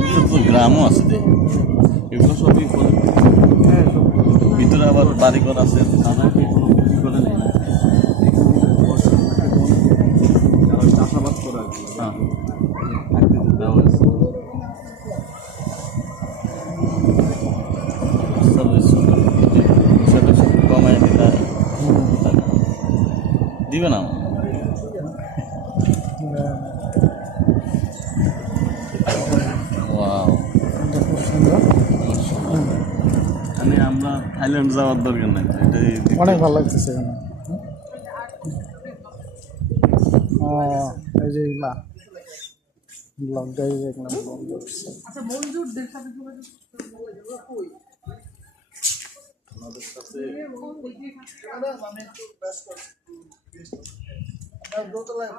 এর ভিতরে তো গ্রামও আছে দেখি এগুলো সবই ভিতরে আবার বাড়িঘর আছে থানা কি কোনো কিছু করে নেই না চাষাবাদ করা হ্যাঁ কমায় দিবে না মানে আমরা থাইল্যান্ড যাওয়ার দরকার নাই অনেক ভালো লাগতেছে এখানে এই যে ব্লগটাই দেখলাম আচ্ছা মঞ্জুর দেখা আমাদের কাছে আমি একটু ব্যস্ত দোতলায়